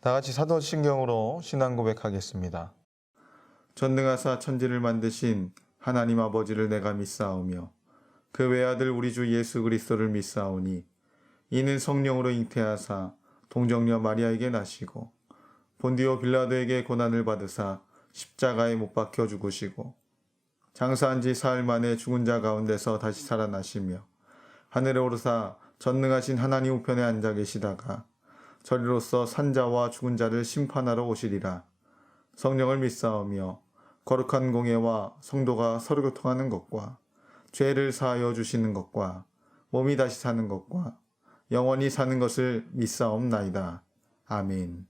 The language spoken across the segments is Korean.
다 같이 사도신경으로 신앙 고백하겠습니다. 전능하사 천지를 만드신 하나님 아버지를 내가 믿사오며 그 외아들 우리 주 예수 그리스도를 믿사오니 이는 성령으로 잉태하사 동정녀 마리아에게 나시고 본디오 빌라도에게 고난을 받으사 십자가에 못 박혀 죽으시고 장사한 지 사흘 만에 죽은 자 가운데서 다시 살아나시며 하늘에 오르사 전능하신 하나님 우편에 앉아 계시다가 저리로서 산자와 죽은 자를 심판하러 오시리라. 성령을 믿사오며 거룩한 공예와 성도가 서로 교통하는 것과 죄를 사하여 주시는 것과 몸이 다시 사는 것과 영원히 사는 것을 믿사옵나이다. 아멘.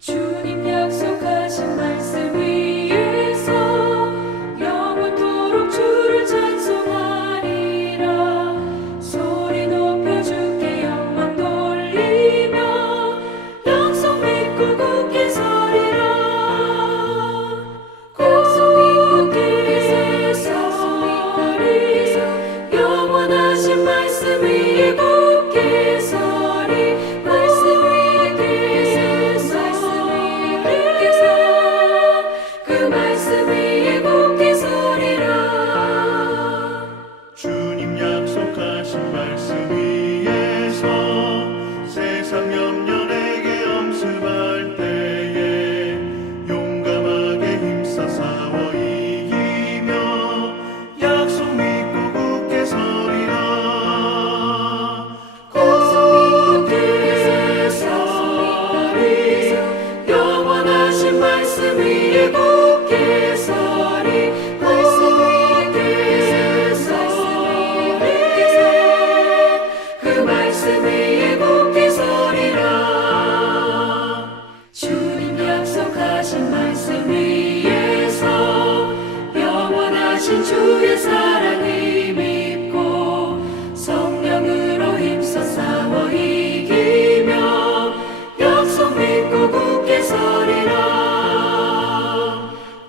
주님 약속하신 말씀 위에서 영원토록 주를 찬송하리라. 소리 높여 주께 영광 돌리며 약속 믿고 굳게 서리라. 약속 믿고 굳게 서리. 영원하신 말씀 위에 굳게 서리. 말씀 위에 그 말씀 위에 굳게 서리라. 주님 약속하신 말씀 위에서 세상 염려 내게 엄습할 때에 용감하게 힘써 싸워 이기며 약속 믿고 굳게 서리라. 굳게 서리. 영원하신 말씀 위에 굳게 서리. 말씀 위에 서리. 그 말씀 위에 굳게 서리라. 주님 약속하신 말씀 위에서 영원하신 주의 사랑을 믿고 성령으로 힘써 싸워 이기며 약속 믿고 굳게 서리라.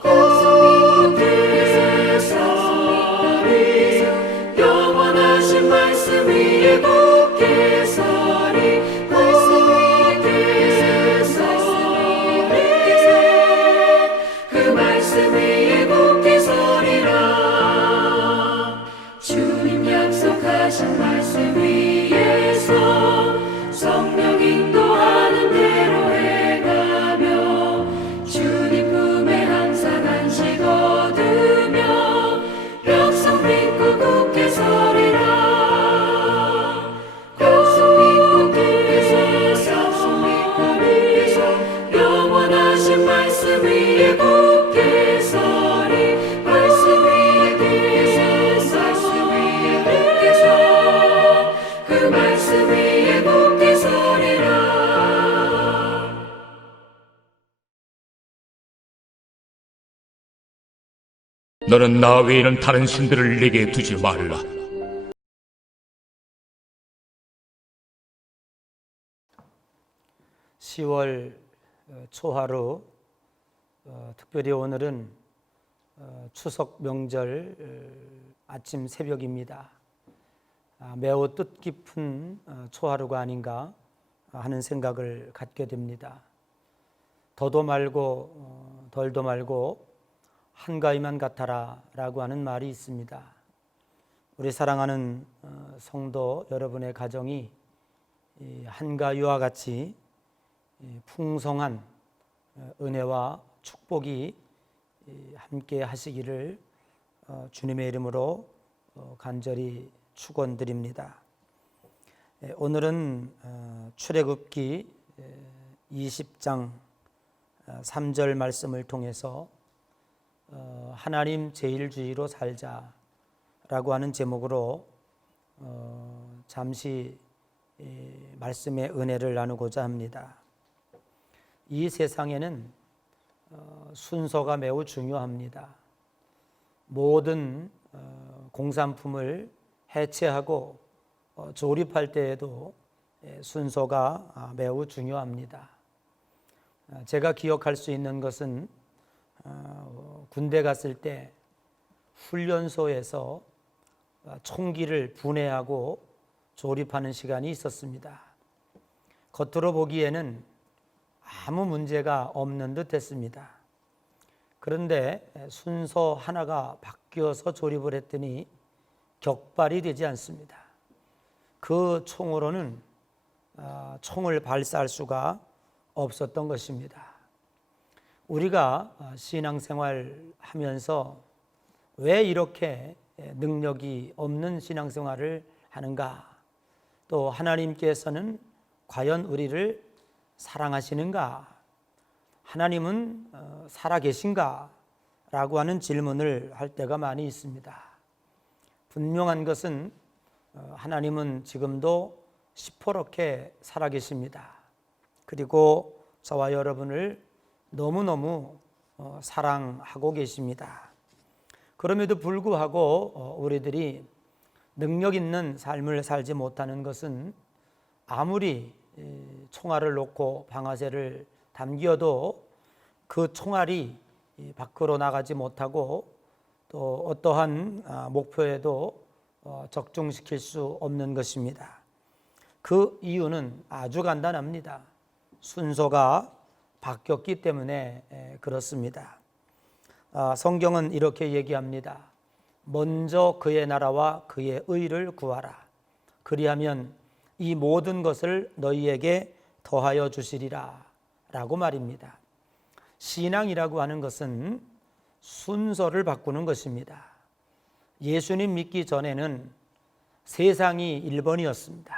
굳게 서리. 영원하신 말씀 위에 굳게 서리. 말씀 위에 서리. 그 말씀 위에 굳게 서리라. 주님 약속하신 말씀 위에서 성령 인도하는 대로 해가며 주님 품에 항상 안식 얻으며 약속 믿고 굳게 서리라. 약속 믿고 굳게 서리. 영원하신 말씀 위에 굳게 서리. 말씀 위에 굳게 서. 그 말씀 위에 굳게 서리라. 너는 나 외에는 다른 신들을 내게 두지 말라. (10월) 초하루, 특별히 오늘은 추석 명절 아침 새벽입니다. 매우 뜻깊은 초하루가 아닌가 하는 생각을 갖게 됩니다. 더도 말고 덜도 말고 한가위만 같아라 라고 하는 말이 있습니다. 우리 사랑하는 성도 여러분의 가정이 한가위와 같이 풍성한 은혜와 축복이 함께 하시기를 주님의 이름으로 간절히 축원드립니다. 오늘은 출애굽기 20장 3절 말씀을 통해서 하나님 제일주의로 살자라고 하는 제목으로 잠시 말씀의 은혜를 나누고자 합니다. 이 세상에는 순서가 매우 중요합니다. 모든 공산품을 해체하고 조립할 때에도 순서가 매우 중요합니다. 제가 기억할 수 있는 것은 군대 갔을 때 훈련소에서 총기를 분해하고 조립하는 시간이 있었습니다. 겉으로 보기에는 아무 문제가 없는 듯 했습니다. 그런데 순서 하나가 바뀌어서 조립을 했더니 격발이 되지 않습니다. 그 총으로는 총을 발사할 수가 없었던 것입니다. 우리가 신앙생활 하면서 왜 이렇게 능력이 없는 신앙생활을 하는가? 또 하나님께서는 과연 우리를 사랑하시는가? 하나님은 살아계신가? 라고 하는 질문을 할 때가 많이 있습니다. 분명한 것은 하나님은 지금도 시퍼렇게 살아계십니다. 그리고 저와 여러분을 너무너무 사랑하고 계십니다. 그럼에도 불구하고 우리들이 능력 있는 삶을 살지 못하는 것은 아무리 총알을 놓고 방아쇠를 당겨도 그 총알이 밖으로 나가지 못하고 또 어떠한 목표에도 적중시킬 수 없는 것입니다. 그 이유는 아주 간단합니다. 순서가 바뀌었기 때문에 그렇습니다. 성경은 이렇게 얘기합니다. 먼저 그의 나라와 그의 의를 구하라. 그리하면 이 모든 것을 너희에게 더하여 주시리라 라고 말입니다. 신앙이라고 하는 것은 순서를 바꾸는 것입니다. 예수님 믿기 전에는 세상이 1번이었습니다.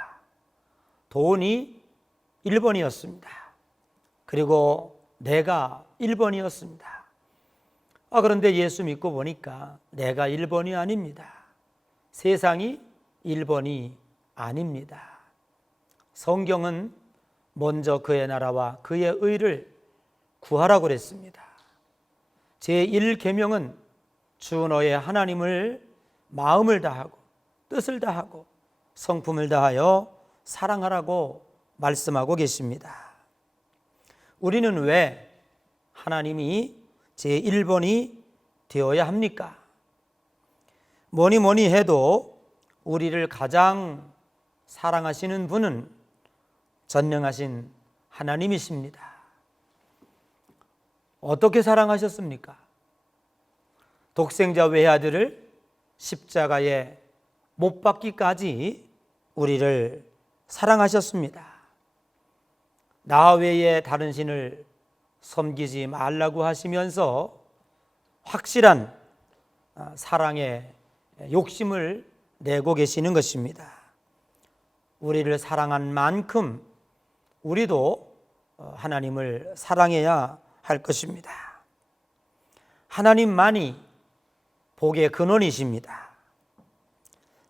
돈이 1번이었습니다. 그리고 내가 1번이었습니다. 그런데 예수 믿고 보니까 내가 1번이 아닙니다. 세상이 1번이 아닙니다. 성경은 먼저 그의 나라와 그의 의를 구하라고 그랬습니다. 제1계명은 주 너의 하나님을 마음을 다하고 뜻을 다하고 성품을 다하여 사랑하라고 말씀하고 계십니다. 우리는 왜 하나님이 제1번이 되어야 합니까? 뭐니 해도 우리를 가장 사랑하시는 분은 전능하신 하나님이십니다. 어떻게 사랑하셨습니까? 독생자 외아들을 십자가에 못 박기까지 우리를 사랑하셨습니다. 나 외에 다른 신을 섬기지 말라고 하시면서 확실한 사랑의 욕심을 내고 계시는 것입니다. 우리를 사랑한 만큼 우리도 하나님을 사랑해야 할 것입니다. 하나님만이 복의 근원이십니다.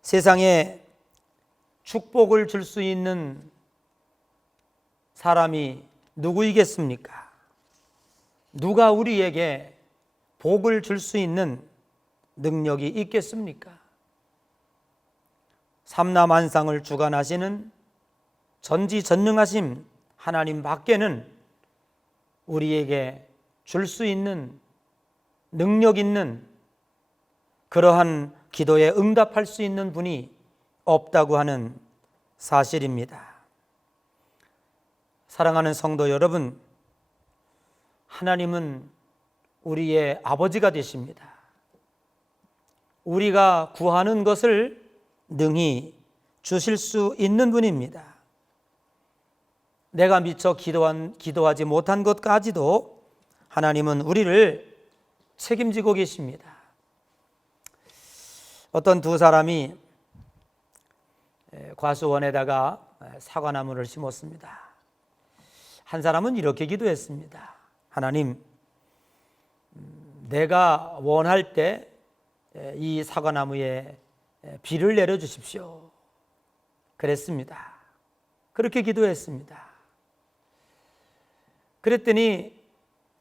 세상에 축복을 줄 수 있는 사람이 누구이겠습니까? 누가 우리에게 복을 줄 수 있는 능력이 있겠습니까? 삼라만상을 주관하시는 전지전능하신 하나님 밖에는 우리에게 줄 수 있는 능력 있는 그러한 기도에 응답할 수 있는 분이 없다고 하는 사실입니다. 사랑하는 성도 여러분, 하나님은 우리의 아버지가 되십니다. 우리가 구하는 것을 능히 주실 수 있는 분입니다. 내가 미처 기도하지 못한 것까지도 하나님은 우리를 책임지고 계십니다. 어떤 두 사람이 과수원에다가 사과나무를 심었습니다. 한 사람은 이렇게 기도했습니다. 하나님, 내가 원할 때 이 사과나무에 비를 내려주십시오. 그랬습니다. 그렇게 기도했습니다. 그랬더니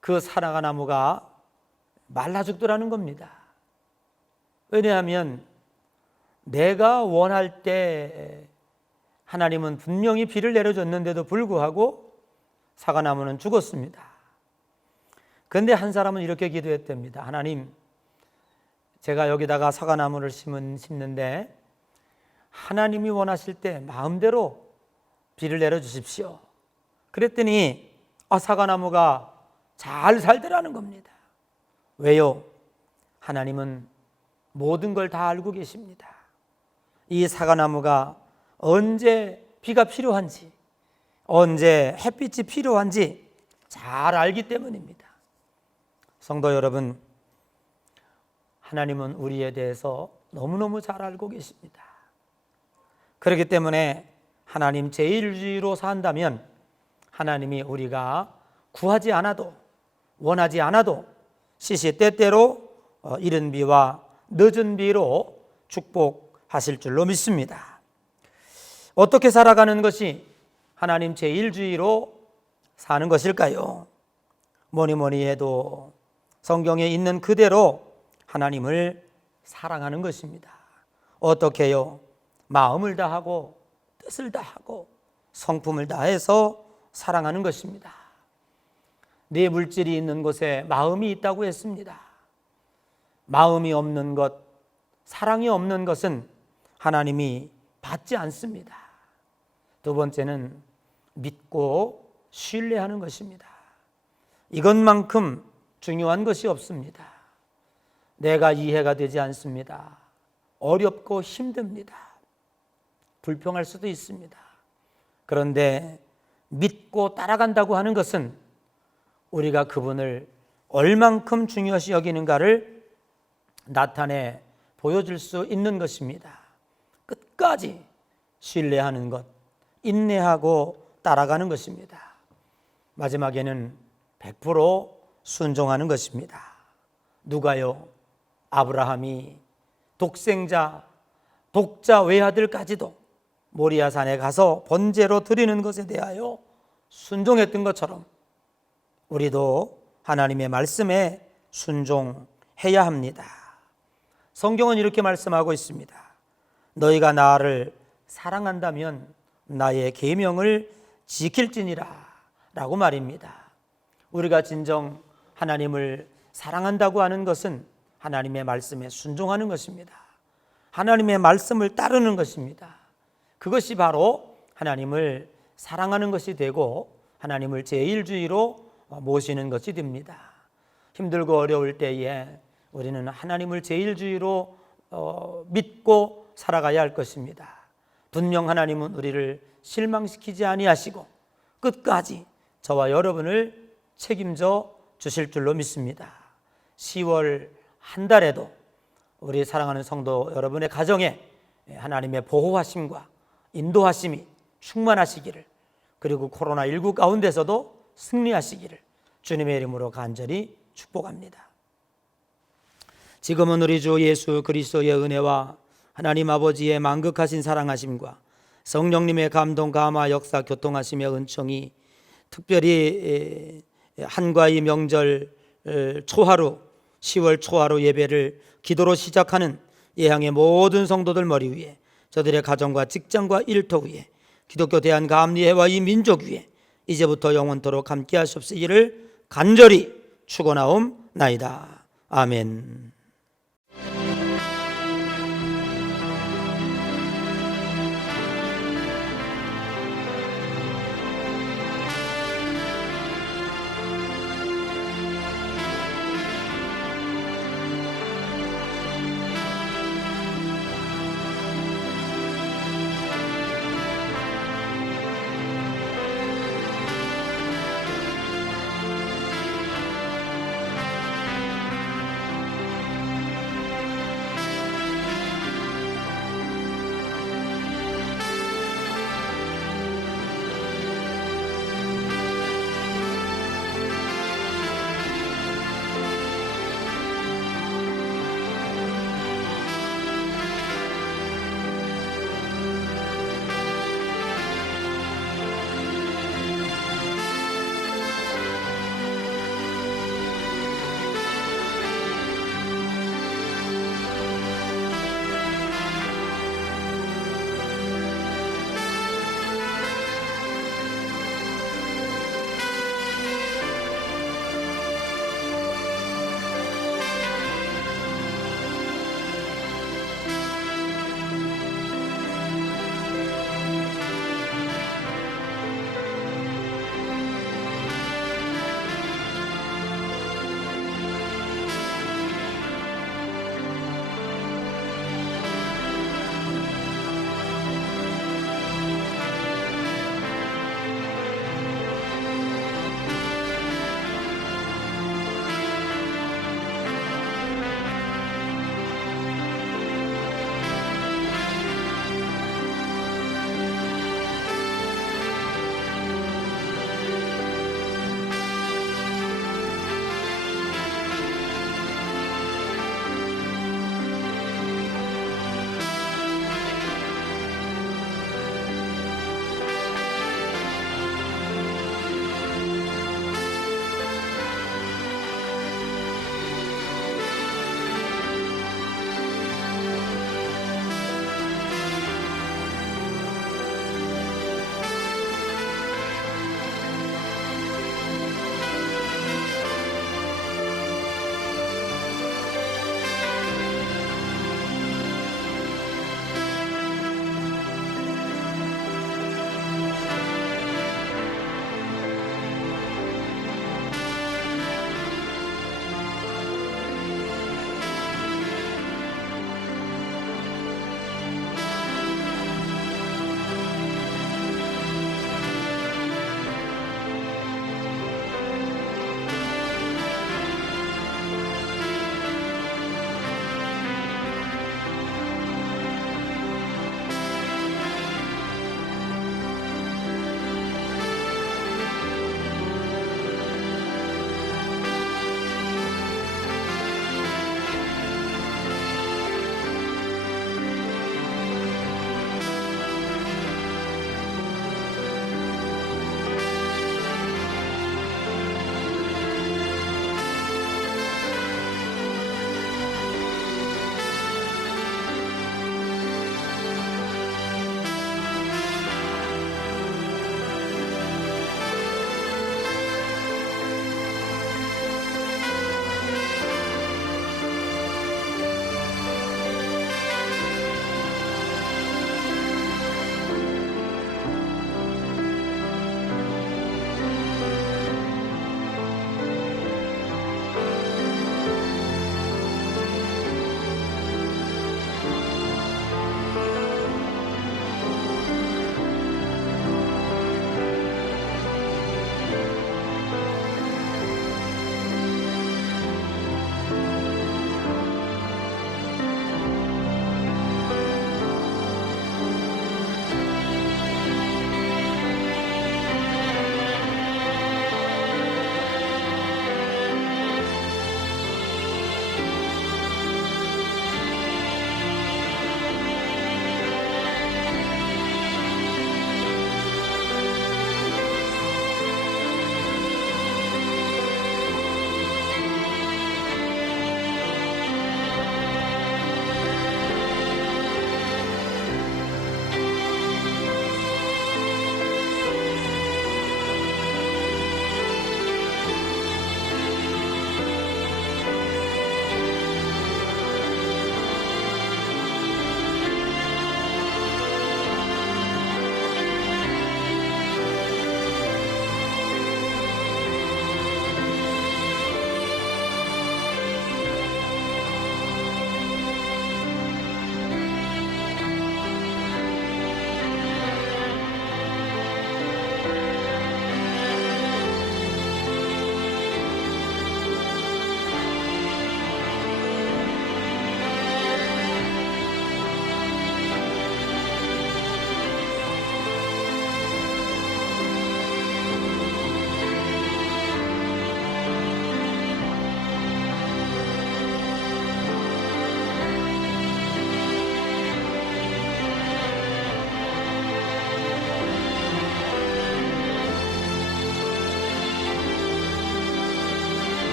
그 사과나무가 말라 죽더라는 겁니다. 왜냐하면 내가 원할 때 하나님은 분명히 비를 내려줬는데도 불구하고 사과나무는 죽었습니다. 그런데 한 사람은 이렇게 기도했답니다. 하나님, 제가 여기다가 사과나무를 심는데 하나님이 원하실 때 마음대로 비를 내려주십시오. 그랬더니 사과나무가 잘 살더라는 겁니다. 왜요? 하나님은 모든 걸 다 알고 계십니다. 이 사과나무가 언제 비가 필요한지, 언제 햇빛이 필요한지 잘 알기 때문입니다. 성도 여러분, 하나님은 우리에 대해서 너무너무 잘 알고 계십니다. 그렇기 때문에 하나님 제1주의로 산다면 하나님이 우리가 구하지 않아도, 원하지 않아도 시시때때로 이른 비와 늦은 비로 축복하실 줄로 믿습니다. 어떻게 살아가는 것이 하나님 제1주의로 사는 것일까요? 뭐니 해도 성경에 있는 그대로 하나님을 사랑하는 것입니다. 어떻게요? 마음을 다하고 뜻을 다하고 성품을 다해서 사랑하는 것입니다. 네 물질이 있는 곳에 마음이 있다고 했습니다. 마음이 없는 것, 사랑이 없는 것은 하나님이 받지 않습니다. 두 번째는 믿고 신뢰하는 것입니다. 이것만큼 중요한 것이 없습니다. 내가 이해가 되지 않습니다. 어렵고 힘듭니다. 불평할 수도 있습니다. 그런데 믿고 따라간다고 하는 것은 우리가 그분을 얼만큼 중요시 여기는가를 나타내 보여줄 수 있는 것입니다. 끝까지 신뢰하는 것, 인내하고 따라가는 것입니다. 마지막에는 100% 순종하는 것입니다. 누가요? 아브라함이 독자 외아들까지도 모리아산에 가서 번제로 드리는 것에 대하여 순종했던 것처럼 우리도 하나님의 말씀에 순종해야 합니다. 성경은 이렇게 말씀하고 있습니다. 너희가 나를 사랑한다면 나의 계명을 지킬지니라 라고 말입니다. 우리가 진정 하나님을 사랑한다고 하는 것은 하나님의 말씀에 순종하는 것입니다. 하나님의 말씀을 따르는 것입니다. 그것이 바로 하나님을 사랑하는 것이 되고 하나님을 제1주의로 모시는 것이 됩니다. 힘들고 어려울 때에 우리는 하나님을 제1주의로 믿고 살아가야 할 것입니다. 분명 하나님은 우리를 실망시키지 아니하시고 끝까지 저와 여러분을 책임져 주실 줄로 믿습니다. 10월 한 달에도 우리 사랑하는 성도 여러분의 가정에 하나님의 보호하심과 인도하심이 충만하시기를, 그리고 코로나19 가운데서도 승리하시기를 주님의 이름으로 간절히 축복합니다. 지금은 우리 주 예수 그리스도의 은혜와 하나님 아버지의 만극하신 사랑하심과 성령님의 감동, 감화, 역사, 교통하심의 은총이 특별히 한가위 명절 초하루, 10월 초하루 예배를 기도로 시작하는 예향의 모든 성도들 머리 위에, 저들의 가정과 직장과 일터 위에, 기독교 대한감리회와 이 민족 위에 이제부터 영원토록 함께 하시옵시기를 간절히 축원하옵나이다. 아멘.